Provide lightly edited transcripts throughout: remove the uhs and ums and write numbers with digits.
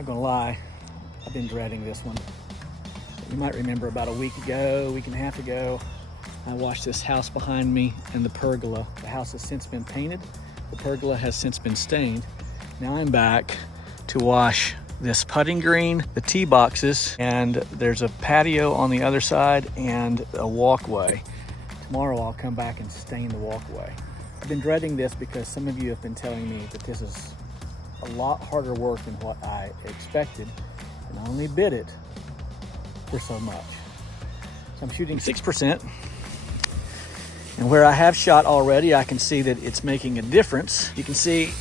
not gonna lie, I've been dreading this one. You might remember about a week and a half ago, I washed this house behind me and the pergola. The house has since been painted. The pergola has since been stained. Now I'm back to wash this putting green, the tee boxes, and there's a patio on the other side and a walkway. Tomorrow I'll come back and stain the walkway. I've been dreading this because some of you have been telling me that this is a lot harder work than what I expected, and I only bid it for so much. So I'm shooting 6%. And where I have shot already, I can see that it's making a difference. You can see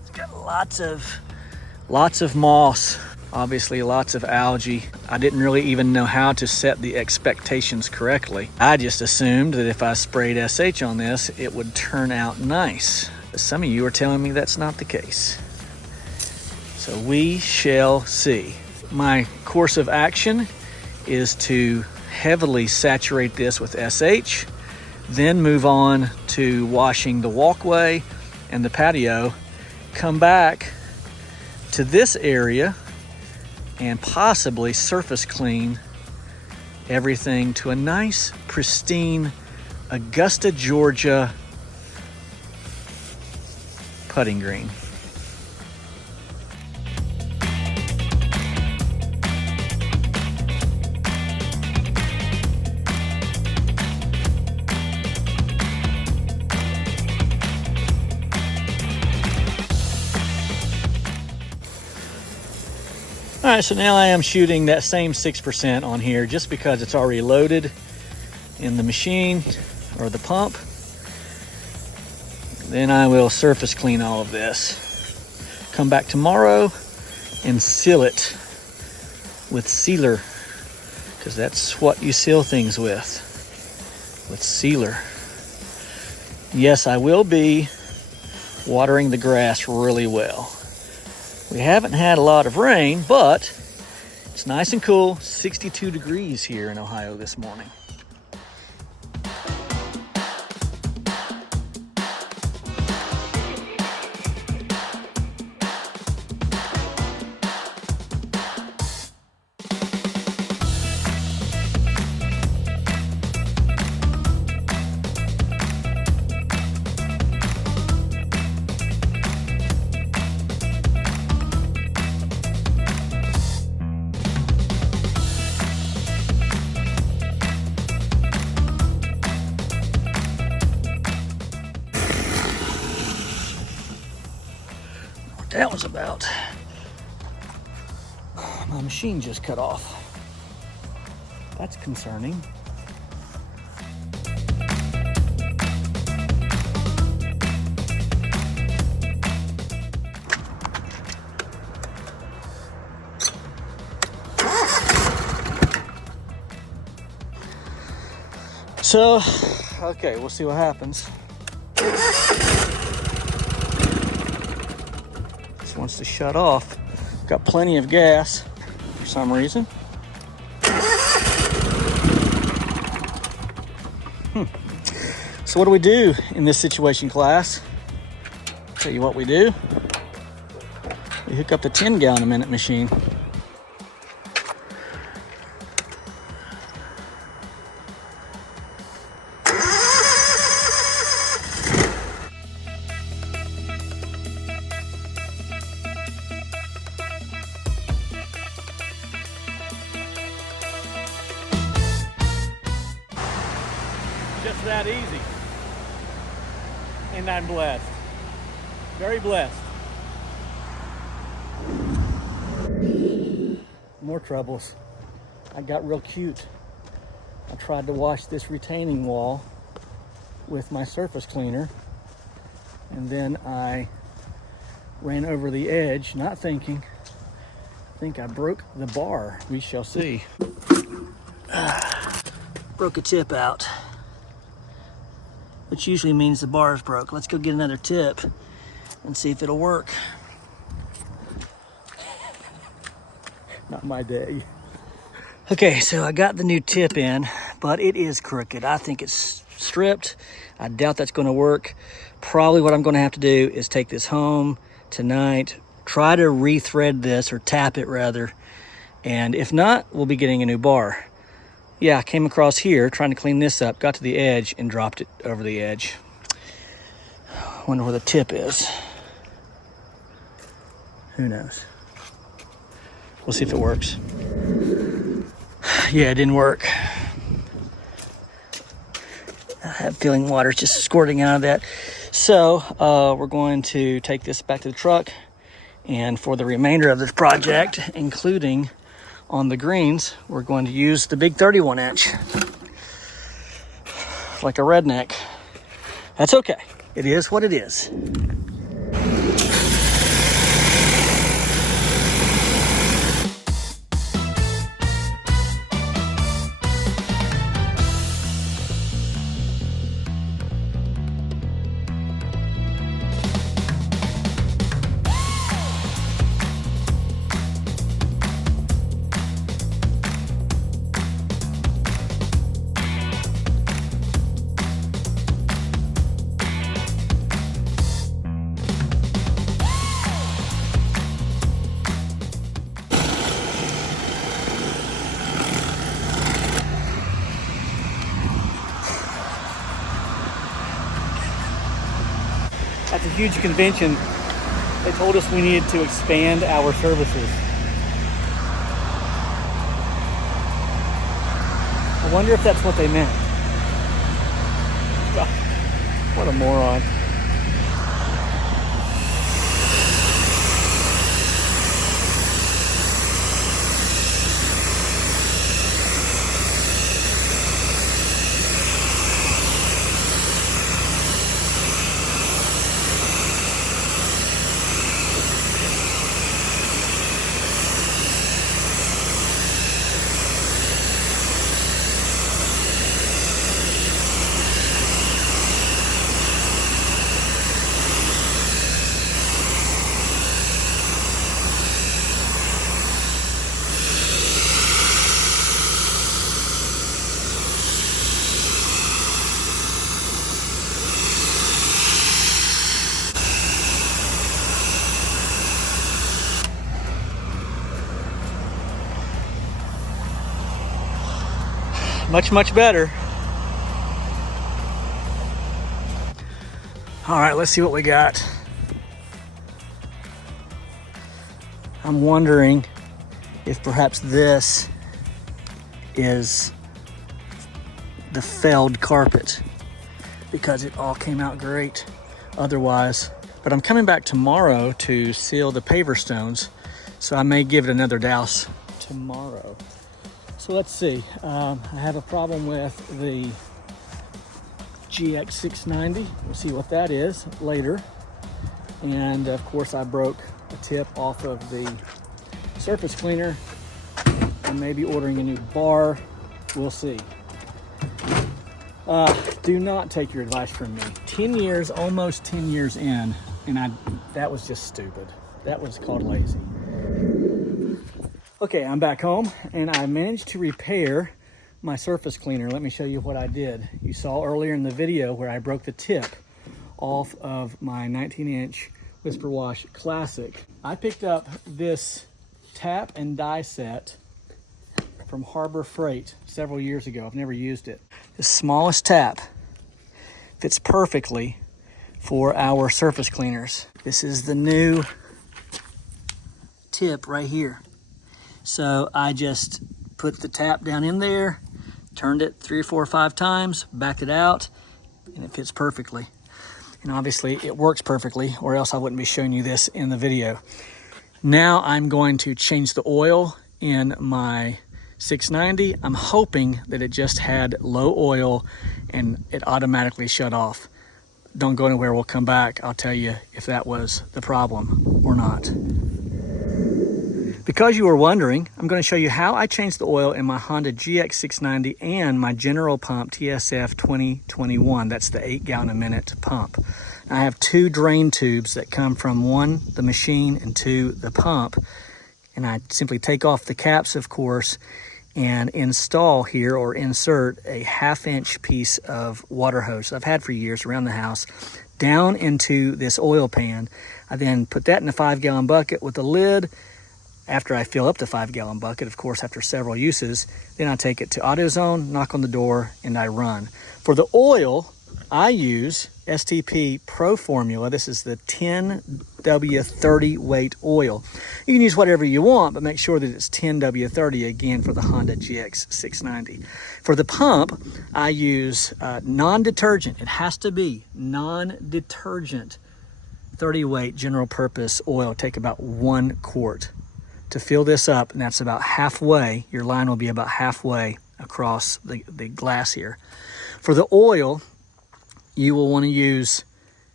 it's got lots of moss, obviously lots of algae. I didn't really even know how to set the expectations correctly. I just assumed that if I sprayed SH on this, it would turn out nice. But some of you are telling me that's not the case. So we shall see. My course of action is to heavily saturate this with SH, then move on to washing the walkway and the patio, come back to this area and possibly surface clean everything to a nice, pristine Augusta, Georgia putting green. All right, so now I am shooting that same 6% on here just because it's already loaded in the machine or the pump. Then I will surface clean all of this. Come back tomorrow and seal it with sealer, because that's what you seal things with sealer. Yes, I will be watering the grass really well. We haven't had a lot of rain, but it's nice and cool. 62 degrees here in Ohio this morning. That was about. My machine just cut off. That's concerning. So, okay, we'll see what happens. Wants to shut off. Got plenty of gas for some reason. So what do we do in this situation, class? Tell you what we do. We hook up the 10-gallon-a-minute machine. Just that easy. And I'm blessed. Very blessed. More troubles. I got real cute. I tried to wash this retaining wall with my surface cleaner, and then I ran over the edge, not thinking. I think I broke the bar. We shall see. Broke a tip out, which usually means the bar is broke. Let's go get another tip and see if it'll work. Not my day. Okay, so I got the new tip in, but it is crooked. I think it's stripped. I doubt that's gonna work. Probably what I'm gonna have to do is take this home tonight, try to rethread this, or tap it rather. And if not, we'll be getting a new bar. Yeah, I came across here trying to clean this up, got to the edge and dropped it over the edge. Wonder where the tip is. Who knows? We'll see if it works. Yeah, it didn't work. I have a feeling water's just squirting out of that. So we're going to take this back to the truck, and for the remainder of this project, including on the greens, we're going to use the big 31 inch like a redneck. That's okay. It is what it is. At the huge convention, they told us we needed to expand our services. I wonder if that's what they meant. God, what a moron. Much better. All right, let's see what we got. I'm wondering if perhaps this is the failed carpet, because it all came out great otherwise. But I'm coming back tomorrow to seal the paver stones, so I may give it another douse tomorrow. So let's see, I have a problem with the GX690. We'll see what that is later. And of course I broke a tip off of the surface cleaner. I may be ordering a new bar, we'll see. Do not take your advice from me. 10 years, almost 10 years in, and that was just stupid. That was called lazy. Okay, I'm back home and I managed to repair my surface cleaner. Let me show you what I did. You saw earlier in the video where I broke the tip off of my 19-inch Whisper Wash Classic. I picked up this tap and die set from Harbor Freight several years ago. I've never used it. The smallest tap fits perfectly for our surface cleaners. This is the new tip right here. So I just put the tap down in there, turned it 3 or 4 or 5 times, backed it out, and it fits perfectly. And obviously it works perfectly, or else I wouldn't be showing you this in the video. Now I'm going to change the oil in my 690. I'm hoping that it just had low oil and it automatically shut off. Don't go anywhere, we'll come back. I'll tell you if that was the problem or not. Because you were wondering, I'm going to show you how I changed the oil in my Honda GX690 and my General Pump TSF 2021. That's the 8 gallon a minute pump. I have 2 drain tubes that come from 1, the machine, and 2, the pump. And I simply take off the caps, of course, and install here, or insert, a 1/2 inch piece of water hose I've had for years around the house down into this oil pan. I then put that in a 5-gallon bucket with a lid. After I fill up the 5-gallon bucket, of course, after several uses, then I take it to AutoZone, knock on the door, and I run. For the oil, I use STP Pro Formula. This is the 10W30 weight oil. You can use whatever you want, but make sure that it's 10W30 again for the Honda GX690. For the pump, I use non-detergent. It has to be non-detergent 30 weight general purpose oil. Take about 1 quart to fill this up, and that's about halfway. Your line will be about halfway across the glass here. For the oil, you will want to use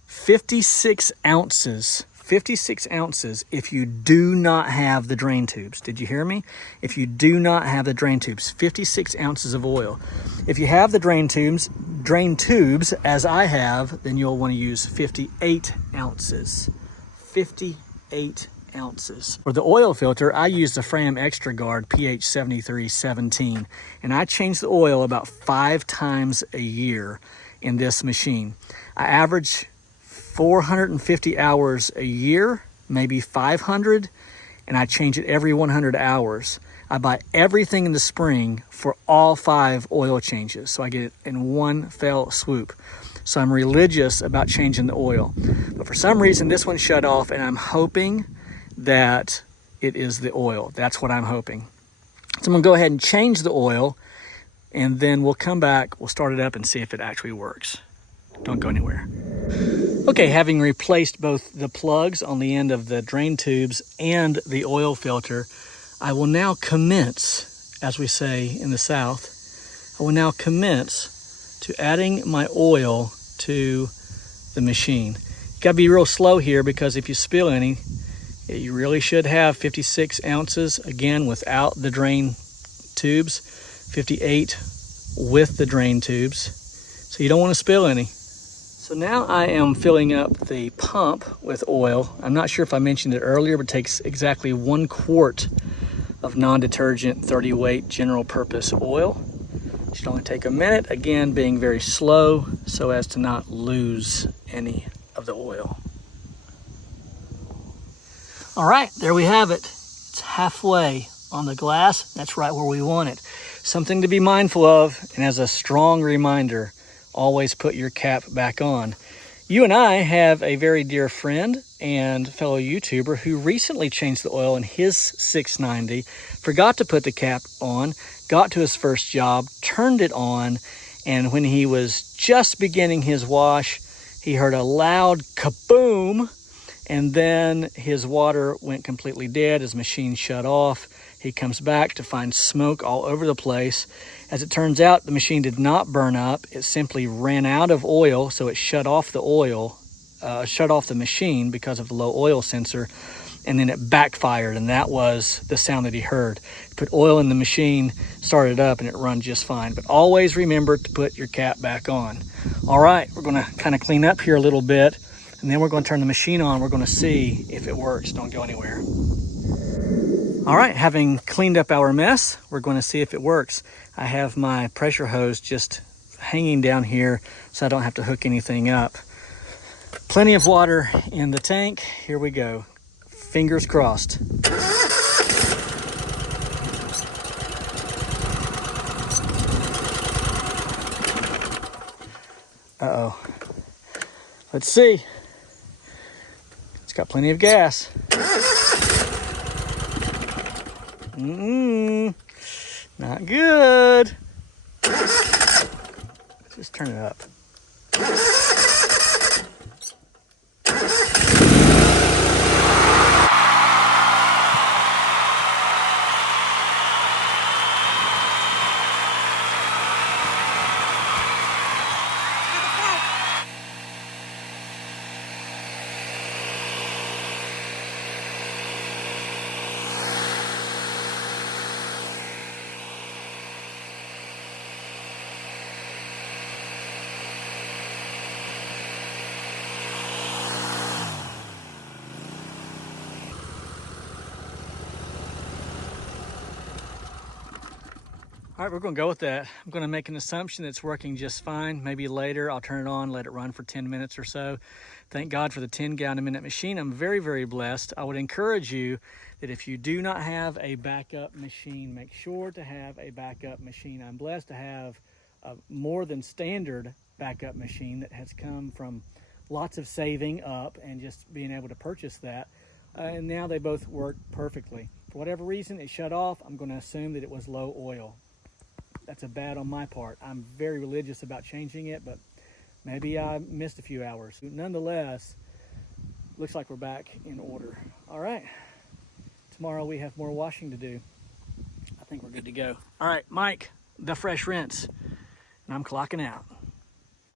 56 ounces. 56 ounces if you do not have the drain tubes. Did you hear me? If you do not have the drain tubes, 56 ounces of oil. If you have the drain tubes, as I have, then you'll want to use 58 ounces. 58 ounces. For the oil filter, I use the Fram Extra Guard PH7317, and I change the oil about 5 times a year in this machine. I average 450 hours a year, maybe 500, and I change it every 100 hours. I buy everything in the spring for all 5 oil changes, so I get it in one fell swoop. So I'm religious about changing the oil. But for some reason, this one shut off, and I'm hoping that it is the oil. That's what I'm hoping. So I'm gonna go ahead and change the oil, and then we'll come back, we'll start it up and see if it actually works. Don't go anywhere. Okay, having replaced both the plugs on the end of the drain tubes and the oil filter, I will now commence, as we say in the South, I will now commence to adding my oil to the machine. You gotta be real slow here, because if you spill any, you really should have 56 ounces, again, without the drain tubes, 58 with the drain tubes. So you don't want to spill any. So now I am filling up the pump with oil. I'm not sure if I mentioned it earlier, but it takes exactly 1 quart of non-detergent 30 weight general purpose oil. It should only take a minute, again, being very slow so as to not lose any of the oil. All right, there we have it. It's halfway on the glass. That's right where we want it. Something to be mindful of, and as a strong reminder, always put your cap back on. You and I have a very dear friend and fellow YouTuber who recently changed the oil in his 690, forgot to put the cap on, got to his first job, turned it on, and when he was just beginning his wash, he heard a loud kaboom, and then his water went completely dead. His machine shut off. He comes back to find smoke all over the place. As it turns out, the machine did not burn up. It simply ran out of oil, so it shut off the oil, shut off the machine because of the low oil sensor, and then it backfired, and that was the sound that he heard. He put oil in the machine, started up, and it run just fine. But always remember to put your cap back on. All right, we're gonna kind of clean up here a little bit, and then we're gonna turn the machine on. We're gonna see if it works. Don't go anywhere. All right, having cleaned up our mess, we're going to see if it works. I have my pressure hose just hanging down here so I don't have to hook anything up. Plenty of water in the tank. Here we go. Fingers crossed. Uh-oh. Let's see. It's got plenty of gas. Not good. Just turn it up. All right, we're gonna go with that. I'm gonna make an assumption that it's working just fine. Maybe later I'll turn it on, let it run for 10 minutes or so. Thank God for the 10 gallon a minute machine. I'm very, very blessed. I would encourage you that if you do not have a backup machine, make sure to have a backup machine. I'm blessed to have a more than standard backup machine that has come from lots of saving up and just being able to purchase that. And now they both work perfectly. For whatever reason, it shut off. I'm gonna assume that it was low oil. That's a bad on my part. I'm very religious about changing it, but maybe I missed a few hours. Nonetheless, looks like we're back in order. All right, tomorrow we have more washing to do. I think we're good to go. All right, Mike, the Fresh Rinse, and I'm clocking out.